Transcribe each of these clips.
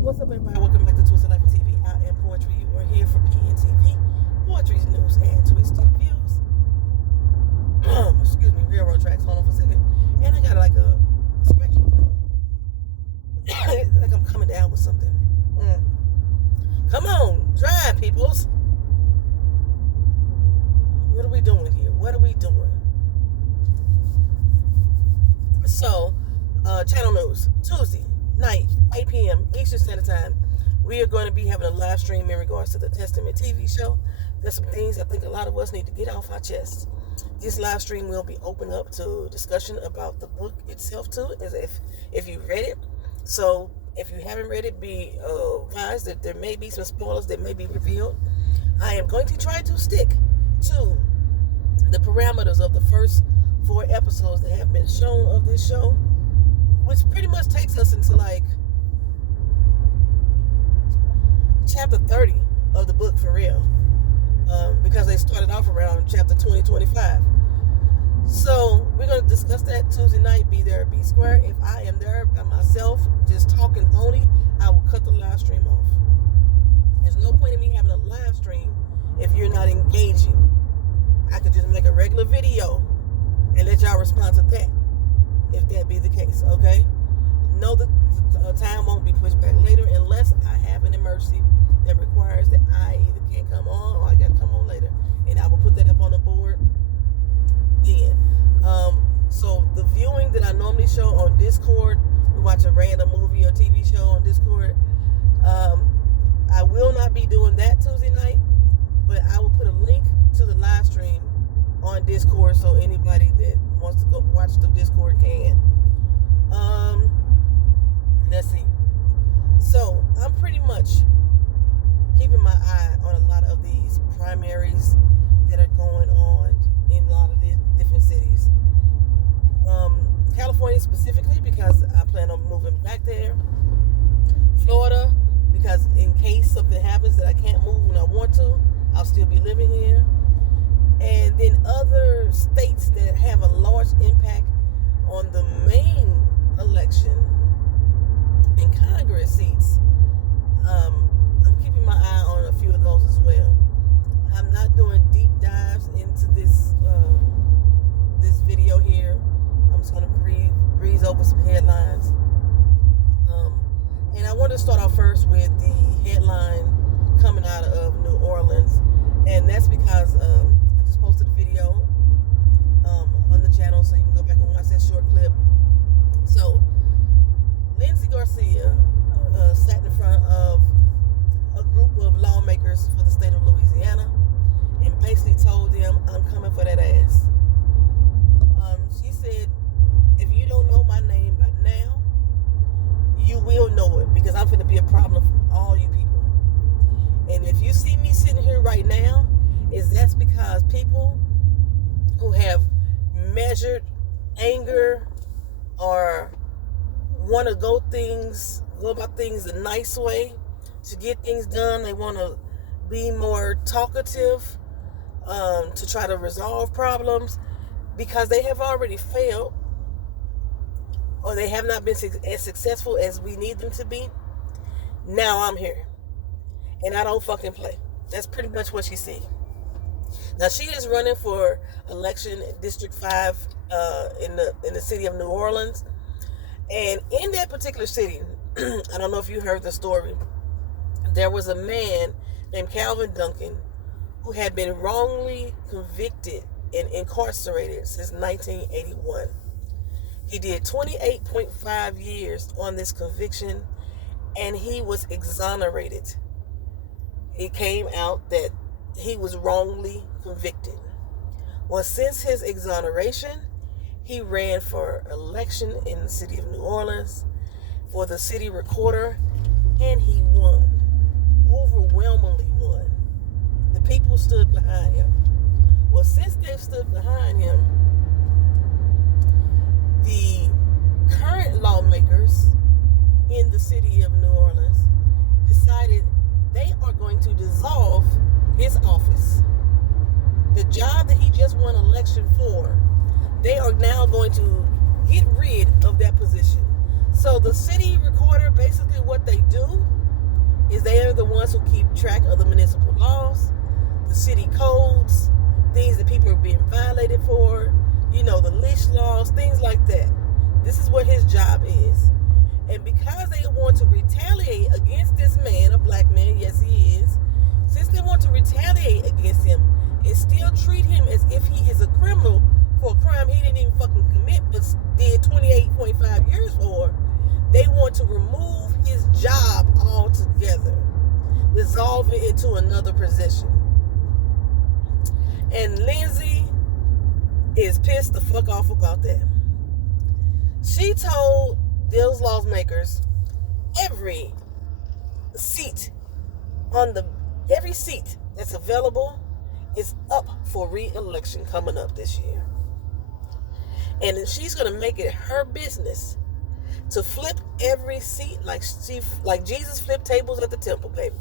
What's up, everybody? Welcome back to Twisted Life TV. I am Poetry. You are here for PNTV, Poetry's news and twisted views. Excuse me, railroad tracks. Hold on for a second. And I got like a scratchy throat. It's like I'm coming down with something. Come on, drive, peoples. What are we doing here? What are we doing? So, channel news, Tuesday night, 8 p.m. Eastern Standard Time. We are going to be having a live stream in regards to the Testament TV show. There's some things I think a lot of us need to get off our chests. This live stream will be open up to discussion about the book itself too, as if you read it. So if you haven't read it, be advised that there may be some spoilers that may be revealed. I am going to try to stick to the parameters of the first 4 episodes that have been shown of this show, which pretty much takes us into like chapter 30 of the book for real, because they started off around chapter 20-25. So we're going to discuss that Tuesday night. Be there, be square. If I am there by myself, just talking only, I will cut the live stream off. There's no point in me having a live stream if you're not engaging. I could just make a regular video and let y'all respond to that, if that be the case, okay? Know that time won't be pushed back later unless I have an emergency that requires that I either can't come on or I got to come on later. And I will put that up on the board then. So the viewing that I normally show on Discord, we watch a random movie or TV show on Discord, I will not be doing that Tuesday night, but I will put a link to the live stream on Discord so anybody that wants to go watch the Discord can. Let's see. So I'm pretty much keeping my eye on a lot of these primaries that are going on in a lot of these different cities. California specifically, because I plan on moving back there. Florida, because in case something happens that I can't move when I want to, I'll still be living here. And then other states that have a large impact on the main election and Congress seats. I'm keeping my eye on a few of those as well. I'm not doing deep dives into this video here. I'm just going to breeze over some headlines. And I want to start off first with the headline coming out of New Orleans. And that's because I just posted a video on the channel, so you can go back and watch that short clip. So, Lindsay Garcia sat in front of a group of lawmakers for the state of Louisiana and basically told them, I'm coming for that ass. She said, if you don't know my name by now, you will know it, because I'm going to be a problem for all you people. And if you see me sitting here right now, that's because people who have measured anger or want to go about things the nice way to get things done. They want to be more talkative to try to resolve problems because they have already failed or they have not been as successful as we need them to be. Now I'm here and I don't fucking play. That's pretty much what she said. Now she is running for election in District 5 in the city of New Orleans. And in that particular city, I don't know if you heard the story, there was a man named Calvin Duncan who had been wrongly convicted and incarcerated since 1981. He did 28.5 years on this conviction, and he was exonerated. It came out that he was wrongly convicted. Well, since his exoneration, he ran for election in the city of New Orleans for the city recorder, and he won. Overwhelmingly won. The people stood behind him. Well, since they stood behind him, the current lawmakers in the city of New Orleans decided they are going to dissolve his office. The job that he just won election for, they are now going to get rid of that position. So the city recorder, basically what they do they're the ones who keep track of the municipal laws, the city codes, things that people are being violated for, the leash laws, things like that. This is what his job is. And because they want to retaliate against this man, a black man, yes he is, since they want to retaliate against him and still treat him as if he is a criminal for a crime he didn't even fucking commit but did 28.5 years for, they want to remove his job altogether, dissolve it into another position. And Lindsay is pissed the fuck off about that. She told those lawmakers every seat that's available is up for re-election coming up this year. And she's going to make it her business to flip every seat like Jesus flipped tables at the temple, baby.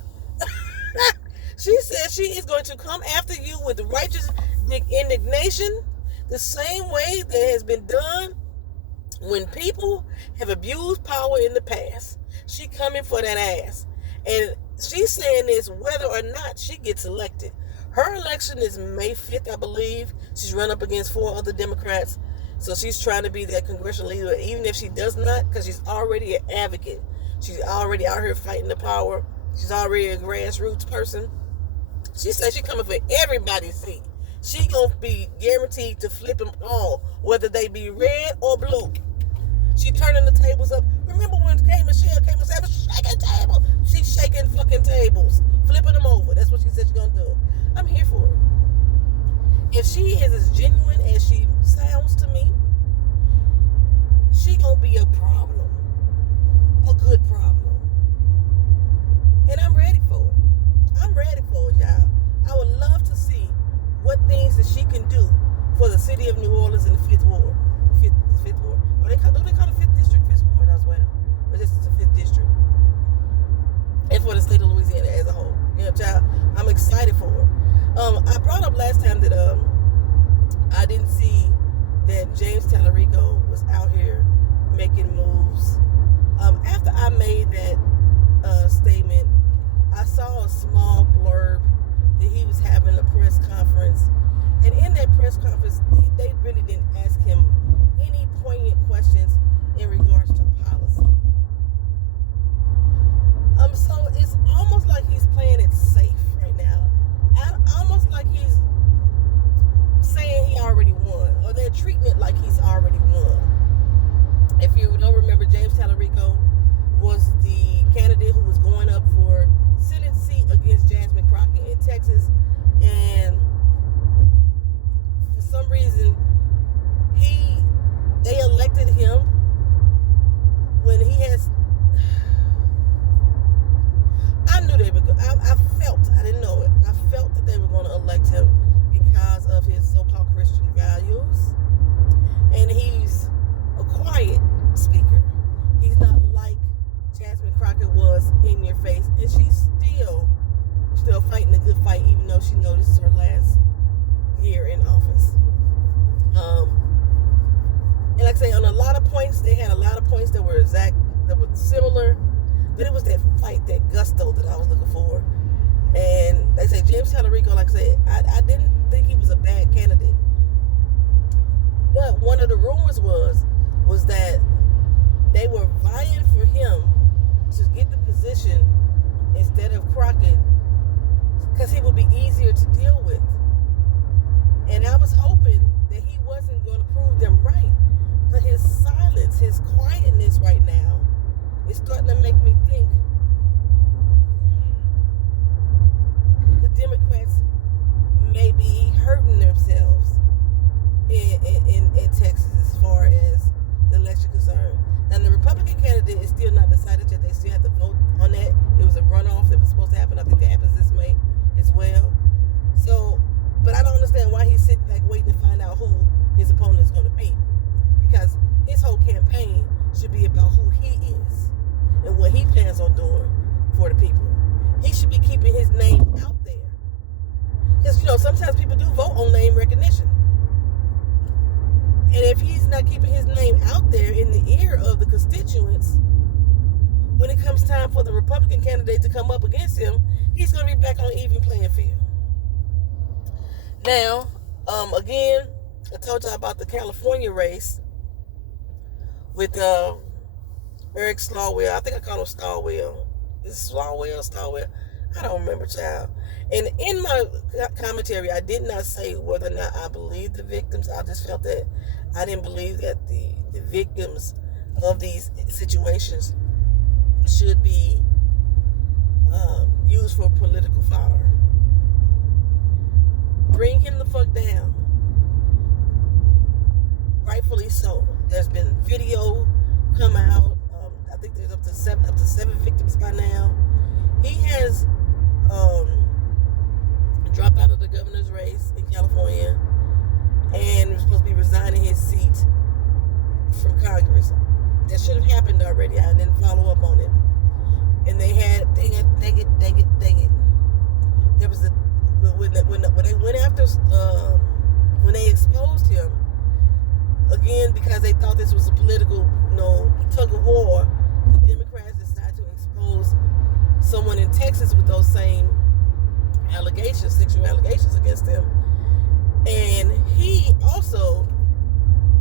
She said she is going to come after you with righteous indignation, the same way that has been done when people have abused power in the past. She coming for that ass. And she's saying this whether or not she gets elected. Her election is May 5th, I believe. She's run up against 4 other Democrats. So she's trying to be that congressional leader, even if she does not, because she's already an advocate. She's already out here fighting the power. She's already a grassroots person. She said she's coming for everybody's seat. She gonna be guaranteed to flip them all, whether they be red or blue. She turning the tables up. Remember when Michelle came and said, shaking tables? She's shaking fucking tables, flipping them over. That's what she said she's gonna do. I'm here for it. If she is as genuine as she sounds to me, she gonna be a problem, a good problem. And I'm ready for it. I'm ready for it, y'all. I would love to see what things that she can do for the city of New Orleans in the 5th Ward. Fifth Ward. Do they call the 5th District 5th Ward as well? Or just the 5th District? And for the state of Louisiana as a whole. Child, I'm excited for it. I brought up last time that I didn't see that James Tallarico was out here making moves. After I made that statement, I saw a small blurb that he was having a press conference. And in that press conference, they really didn't ask him any poignant questions in regards to policy. So it's almost like he's playing it safe right now. Almost like he's saying he already won, or they're treating it like he's already won. If you don't remember, James Tallarico was the candidate who was going up for Senate seat against Jasmine Crockett in Texas, and for some reason they elected him when he has. I knew they were. I felt. I didn't know it. I felt that they were going to elect him because of his so-called Christian values, and he's a quiet speaker. He's not like Jasmine Crockett was in your face, and she's still fighting a good fight, even though she knows this is her last year in office. And like I say, on a lot of points, they had a lot of points that were similar, but it was that fight, that gusto that I was looking for. And they say James Tallarico, like I said, I didn't think he was a bad candidate. But one of the rumors was that they were vying for him to get the position instead of Crockett, because he would be easier to deal with. And I was hoping that he wasn't going to prove them right. But his silence, his quietness right now is starting to make me think the Democrats may be hurting themselves in Texas as far as the election concerned. And the Republican candidate is still not decided yet. They still have to vote on that. It was a runoff that was supposed to happen. I think that happens this May as well. So, but I don't understand why he's sitting back waiting to find out who his opponent is going to be. Because his whole campaign should be about who he is and what he plans on doing for the people. He should be keeping his name out there. Because, sometimes people do vote on name recognition. And if he's not keeping his name out there in the ear of the constituents, when it comes time for the Republican Republican candidate to come up against him, he's going to be back on even playing field. Now, again, I told y'all about the California race with Eric Swalwell. I think I call him Stallwell. Is it Stallwell? I don't remember, child. And in my commentary, I did not say whether or not I believe the victims. I just felt that I didn't believe that the victims of these situations should be used for political fodder. Bring him the fuck down. Rightfully so. There's been video come out. I think there's up to seven victims by now. He has dropped out of the governor's race in California and was supposed to be resigning his seat from Congress. That should have happened already. I didn't follow up on it. And they had, dang it. There was when they went after, when they exposed him, again, because they thought this was a political, tug of war, the Democrats decided to expose someone in Texas with those same allegations, sexual allegations against him. And he also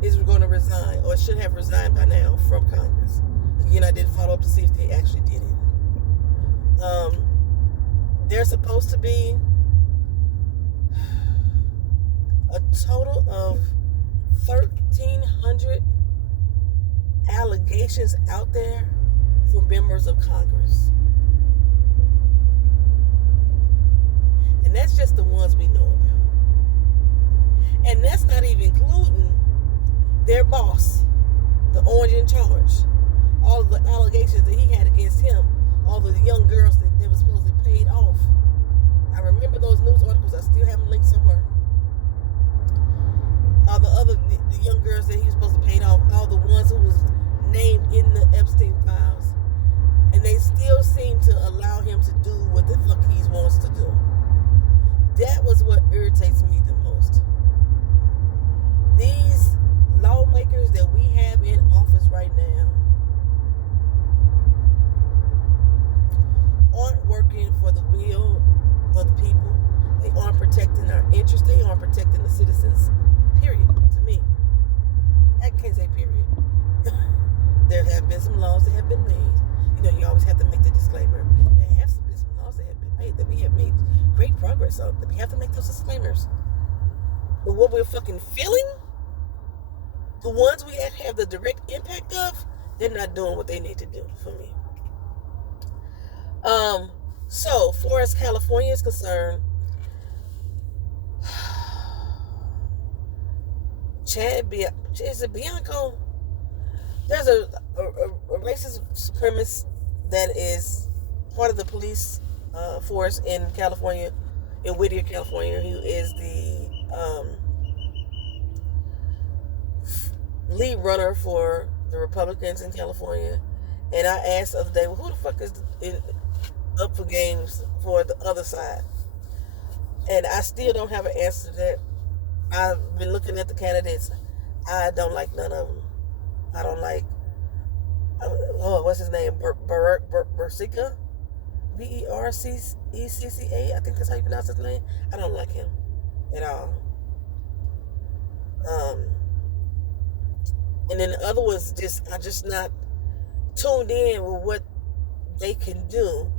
is going to resign, or should have resigned by now, from Congress. Again, I didn't follow up to see if they actually did it. There's supposed to be a total of 1,300 allegations out there from members of Congress. And that's just the ones we know about. And that's not even including their boss, the orange in charge. All of the allegations that he had against him, all of the young girls that they were supposedly paid off. I remember those news articles. I still have them linked somewhere. All the young girls that he was supposed to pay off, all the ones who was named in the Epstein files. And they still seem to allow him to do what the fuck he wants to do. That was what irritates me the most. These lawmakers that we have in office right now aren't working for the will of the people. They aren't protecting our interests. They aren't protecting the citizens. Period. To me. I can't say period. There have been some laws that have been made. You always have to make the disclaimer. There have been some laws that have been made that we have made great progress on. That we have to make those disclaimers. But what we're fucking feeling, the ones we have the direct impact of, they're not doing what they need to do for me. So, far as California is concerned, is it Bianco? There's a racist supremacist that is part of the police force in California, in Whittier, California, who is the lead runner for the Republicans in California. And I asked the other day, well, who the fuck is up for games for the other side? And I still don't have an answer to that. I've been looking at the candidates. I don't like none of them. I don't like, what's his name? Bercicca? Bercecca? I think that's how you pronounce his name. I don't like him at all. And then the other ones, I'm just not tuned in with what they can do.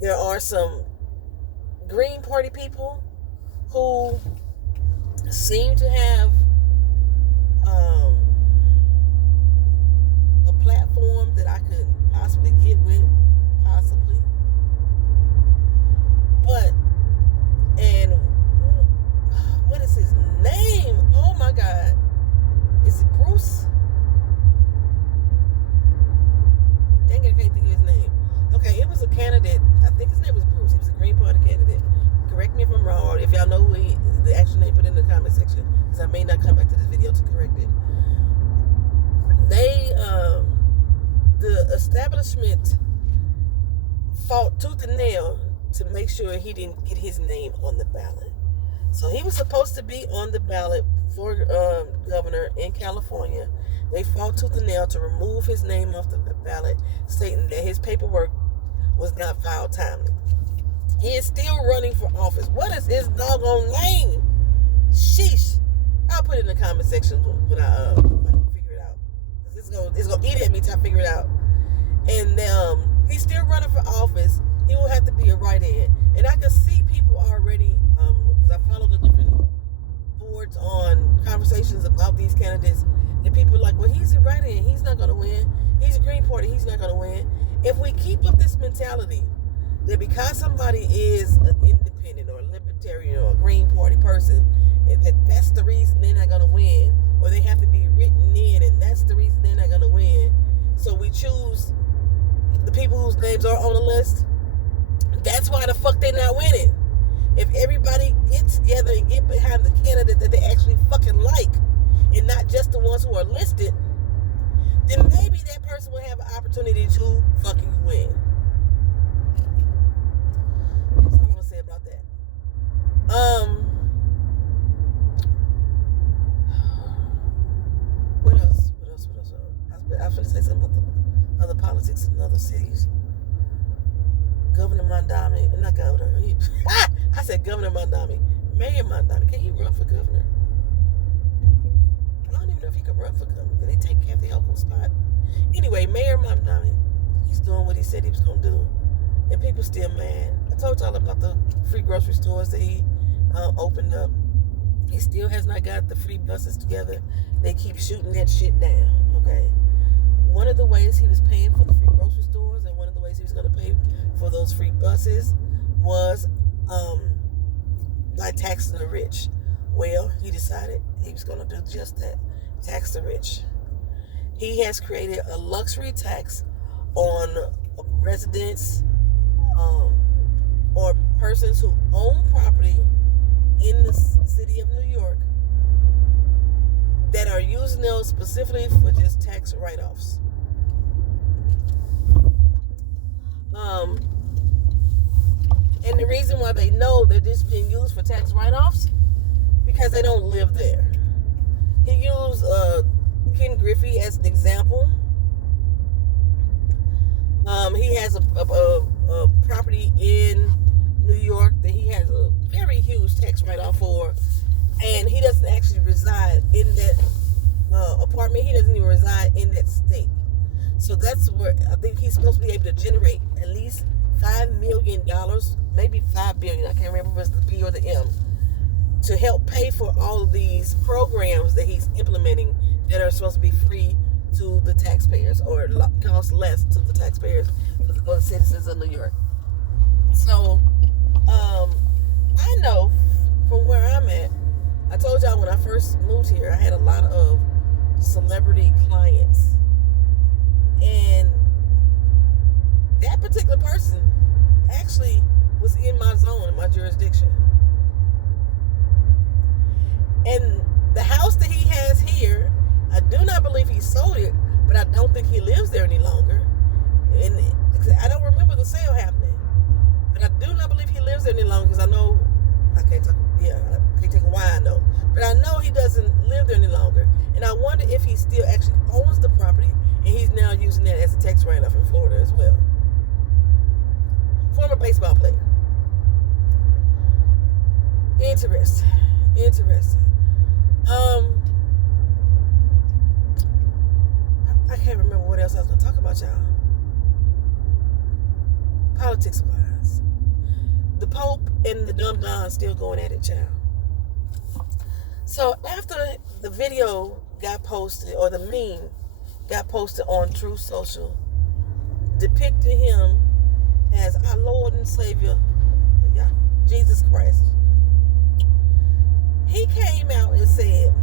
There are some Green Party people who seem to have a platform that I could possibly get with, possibly. And what is his name? Oh my God. Is it Bruce? Dang it, I can't think of his name. Okay, it was a candidate. I think his name was Bruce. He was a Green Party candidate. Correct me if I'm wrong, or if y'all know who the actual name, put it in the comment section, because I may not come back to this video to correct it. The establishment fought tooth and nail to make sure he didn't get his name on the ballot. So he was supposed to be on the ballot for governor in California. They fought tooth and nail to remove his name off the ballot, stating that his paperwork was not filed timely. He is still running for office. What is his doggone name? Sheesh. I'll put it in the comment section when I figure it out. It's gonna eat at me till I figure it out. And he's still running for office. He will have to be a write-in. And I can see people already, because I follow the different boards on conversations about these candidates, and people are like, well, he's a write-in. He's not going to win. He's a Green Party. He's not going to win. If we keep up this mentality that because somebody is an independent or a libertarian or a Green Party person, that's the reason they're not going to win, or they have to be written in, and that's the reason they're not going to win. So we choose the people whose names are on the list. That's why the fuck they're not winning. If everybody gets together and get behind the candidate that they actually fucking like, and not just the ones who are listed, then maybe that person will have an opportunity to fucking win. That's all I'm gonna say about that. What else? I was going to say something about the other politics in other cities. Governor Mamdani, not governor. I said Governor Mamdani. Mayor Mamdani. Can he run for governor? I don't even know if he can run for governor. Did they take Kathy Hochul's spot? Anyway, Mayor Mamdani, he's doing what he said he was going to do. And people still mad. I told y'all about the free grocery stores that he opened up. He still has not got the free buses together. They keep shooting that shit down, okay? One of the ways he was paying for the free grocery stores, and one of the ways he was going to pay for those free buses, was by taxing the rich. Well, he decided he was going to do just that, tax the rich. He has created a luxury tax on residents or persons who own property in the city of New York that are using those specifically for just tax write-offs. And the reason why they know they're just being used for tax write-offs, because they don't live there. He used Ken Griffey as an example. He has a property in New York that he has a very huge tax write-off for, and he doesn't actually reside in that apartment. He doesn't even reside in that state. So that's where I think he's supposed to be able to generate at least $5 million, maybe $5 billion. I can't remember if it's the B or the M, to help pay for all of these programs that he's implementing that are supposed to be free to the taxpayers, or cost less to the taxpayers, to the citizens of New York. So I know from where I'm at, I told y'all when I first moved here, I had a lot of celebrity clients. And that particular person actually was in my zone, in my jurisdiction. And the house that he has here, I do not believe he sold it, but I don't think he lives there any longer. And I don't remember the sale happening. But I do not believe he lives there any longer, because I know, I can't tell why I know. But I know he doesn't live there any longer. And I wonder if he still actually owns the property, and he's now using that as a tax write-off in Florida as well. Former baseball player. Interesting. I can't remember what else I was going to talk about, y'all. Politics-wise. The Pope and the Dum Don still going at it, child. So after the video got posted, or the meme got posted on Truth Social, depicting him as our Lord and Savior, Jesus Christ, he came out and said,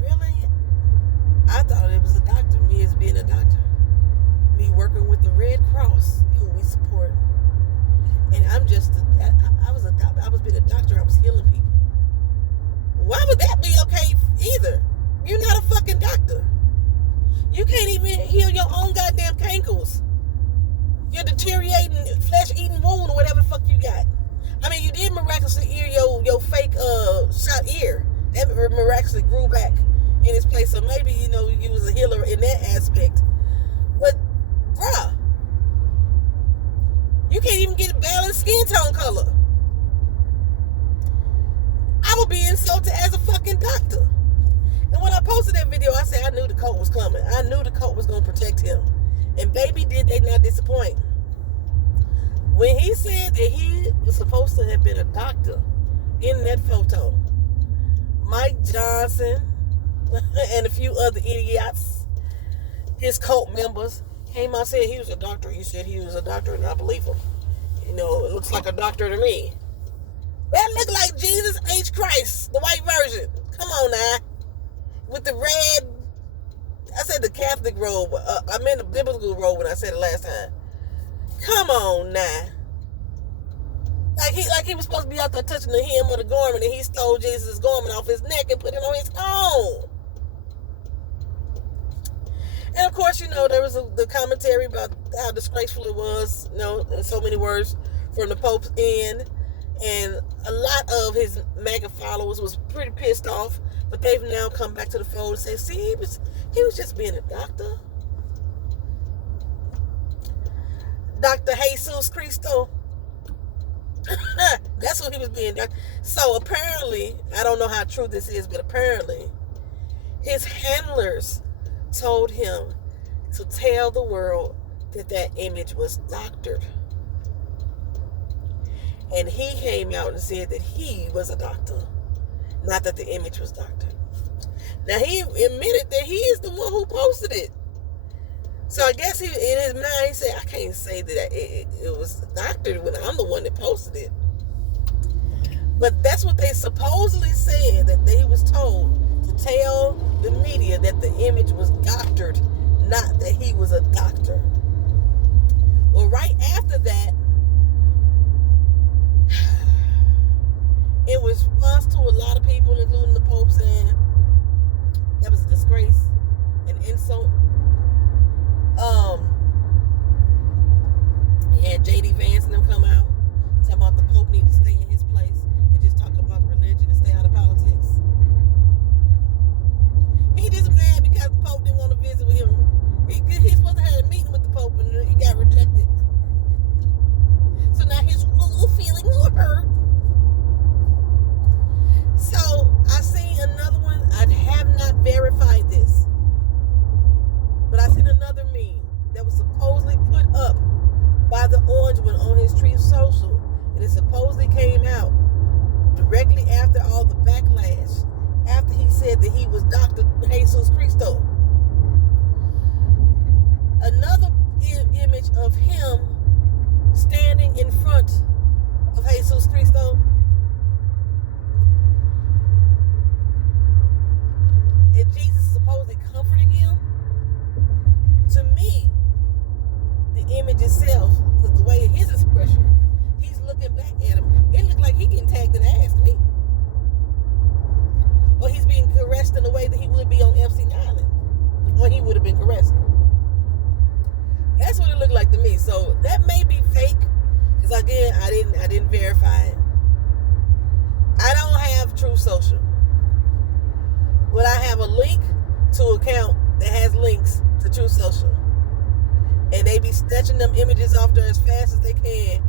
really? I thought it was a doctor, me as being a doctor. Me working with the Red Cross, who we support. And I'm just, I was being a doctor, I was healing people. Why would that be okay either? You're not a fucking doctor. You can't even heal your own goddamn cankles. Your deteriorating, flesh-eating wound or whatever the fuck you got. I mean, you did miraculously ear your fake shot ear that miraculously grew back in its place. So maybe, you know, you was a healer in that aspect. But, bruh, you can't even get a balanced skin tone color. I would be insulted as a fucking doctor. And when I posted that video, I said I knew the coat was coming. I knew the coat was going to protect him. And baby, did they not disappoint. When he said that he was supposed to have been a doctor in that photo, Mike Johnson and a few other idiots, his cult members, came out and said he was a doctor. He said he was a doctor, and I believe him. You know, it looks like a doctor to me. That looked like Jesus H. Christ, the white version. Come on now. With the red, I said the Catholic robe. I meant the biblical robe when I said it last time. Come on now. Like he was supposed to be out there touching the hem of the garment, and he stole Jesus' garment off his neck and put it on his own. And of course, you know, there was the commentary about how disgraceful it was, you know, in so many words, from the Pope's end. And a lot of his MAGA followers was pretty pissed off, but they've now come back to the fold and say, see, he was just being a doctor. Dr. Jesus Cristo. That's what he was being. So apparently, I don't know how true this is, but apparently his handlers told him to tell the world that that image was doctored. And he came out and said that he was a doctor, not that the image was doctored. Now, he admitted that he is the one who posted it. So I guess in his mind, he said, I can't say that it was doctored when I'm the one that posted it. But that's what they supposedly said, that they was told to tell the media that the image was doctored, not that he was a doctor. Well, right after that, in response to a lot of people, including the Pope, saying that was a disgrace, an insult. He had J.D. Vance and them come out, talking about the Pope need to stay in his place and just talk about religion and stay out of politics. He just mad because the Pope didn't want to visit with him. He's supposed to have a meeting with the Pope and he got rejected. So now his little feelings were hurt. So I seen another one. I have not verified this, but I seen another meme that was supposedly put up by the Orange One on his Tree Social, and it supposedly came out directly after all the backlash, after he said that he was Dr. Jesus Cristo. Another image of him standing in front of Jesus Cristo, and Jesus supposedly comforting him. To me, the image itself, because the way his expression, he's looking back at him, it looked like he getting tagged in the ass to me. Or he's being caressed in the way that he would be on Epstein Island, or he would have been caressed. That's what it looked like to me. So that may be fake, because again, I didn't verify it. I don't have True Social, but I have a link to an account that has links to True Social, and they be snatching them images off there as fast as they can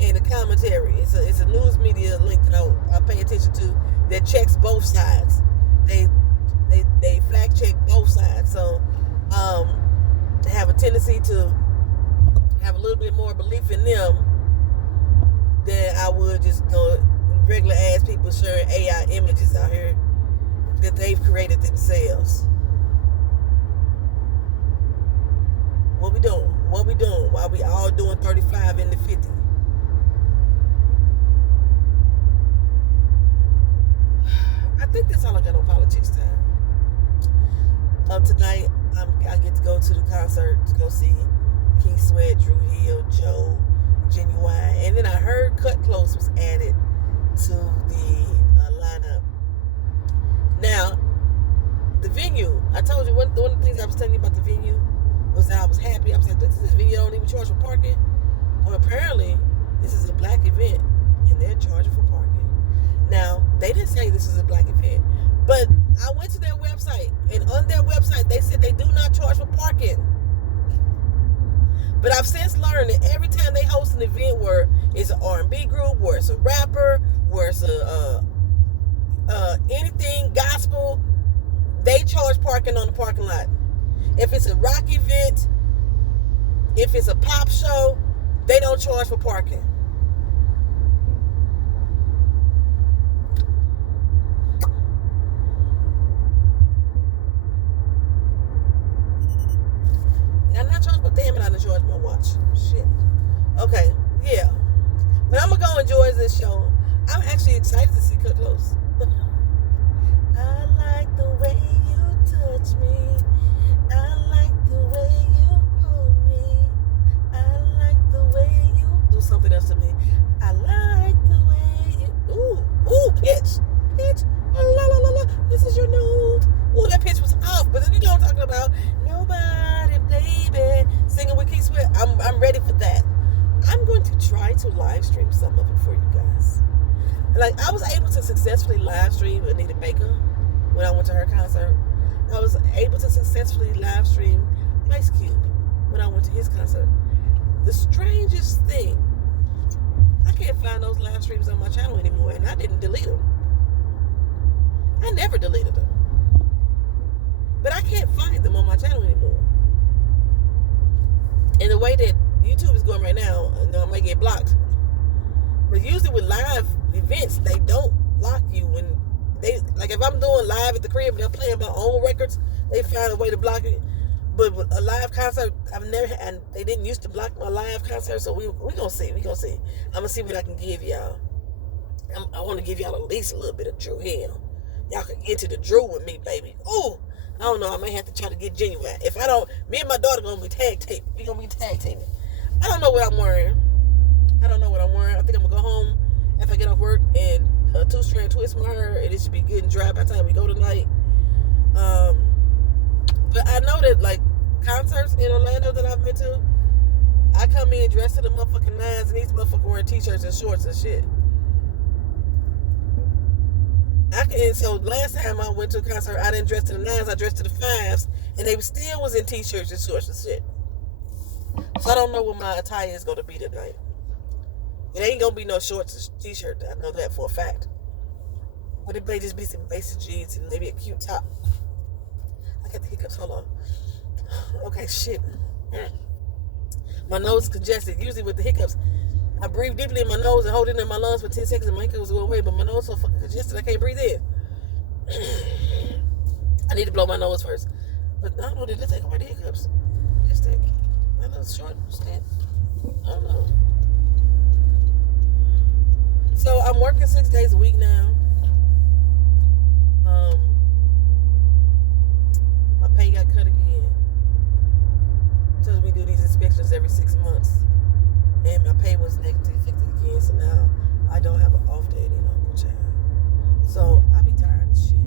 in the commentary. It's a news media link that I pay attention to that checks both sides. They fact check both sides. So they have a tendency to have a little bit more belief in them than I would just regular ass people sharing AI images out here that they've created themselves. What we doing? While we all doing 35 in the 50? I think that's all I got on politics time. Tonight I get to go to the concert to go see Keith Sweat, Drew Hill, Joe, Genuine, and then I heard Cut Close was added to the lineup. Now, the venue, I told you one of the things I was telling you about the venue was that I was happy. I was like, this venue don't even charge for parking. Well, apparently, this is a black event, and they're charging for parking. Now, they didn't say this is a black event, But I went to their website, and on their website, they said they do not charge for parking. But I've since learned that every time they host an event where it's an R&B group, where it's a rapper, where it's anything gospel, they charge parking on the parking lot. If it's a rock event, if it's a pop show, they don't charge for parking. I'm not charged, but damn it, I didn't charge my watch. Shit. Okay, yeah. But I'm going to go enjoy this show. I'm actually excited to see Cut Close. I like the way you touch me. I like the way you hold me. I like the way you do something else to me. I like the way you... Ooh, pitch. La, la, la, la. This is your note. Ooh, that pitch was off. But then you know what I'm talking about. Nobody, baby. Singing with Keith Sweat. I'm ready for that. I'm going to try to live stream some of it for you guys. Like, I was able to successfully live stream Anita Baker when I went to her concert. I was able to successfully live stream Ice Cube when I went to his concert. The strangest thing, I can't find those live streams on my channel anymore, and I didn't delete them. I never deleted them. But I can't find them on my channel anymore. And the way that YouTube is going right now, I know I might get blocked. But usually with live events, they don't block you when they, like if I'm doing live at the crib and they're playing my own records, they find a way to block it. But with a live concert, I've never had, and they didn't used to block my live concert, so we gonna see. I'm gonna see what I can give y'all. I want to give y'all at least a little bit of Drew Hill. Y'all can enter the Drew with me, baby. Ooh, I don't know. I may have to try to get genuine. If I don't, me and my daughter gonna be tag teaming. We gonna be tag teaming. I don't know what I'm wearing. I think I'm gonna go home after I get off work and a 2-strand twist my hair, and it should be good and dry by the time we go tonight. But I know that like concerts in Orlando that I've been to, I come in dressed to the motherfucking nines, and these motherfuckers wearing t-shirts and shorts and shit. And so last time I went to a concert, I didn't dress to the nines, I dressed to the fives, and they still was in t-shirts and shorts and shit. So I don't know what my attire is going to be tonight. It ain't going to be no shorts and t-shirt. I know that for a fact. But it may just be some basic jeans and maybe a cute top. I got the hiccups. Hold on. Okay, shit. My nose is congested. Usually with the hiccups, I breathe deeply in my nose and hold it in my lungs for 10 seconds and my hiccups go away. But my nose is so fucking congested, I can't breathe in. I need to blow my nose first. But I don't know, did it take away the hiccups? Just take my nose short. I don't know. So I'm working 6 days a week now. My pay got cut again. So we do these inspections every 6 months. And my pay was negative 50 again. So now I don't have an off day any longer, child. So I be tired of shit.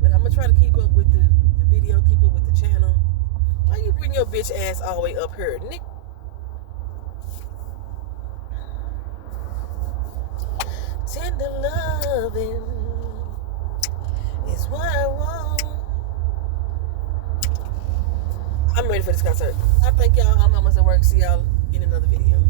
But I'm going to try to keep up with the video, keep up with the channel. Why you bring your bitch ass all the way up here, Nick? Tender loving is what I want. I'm ready for this concert. I thank y'all. I'm almost at work. See y'all in another video.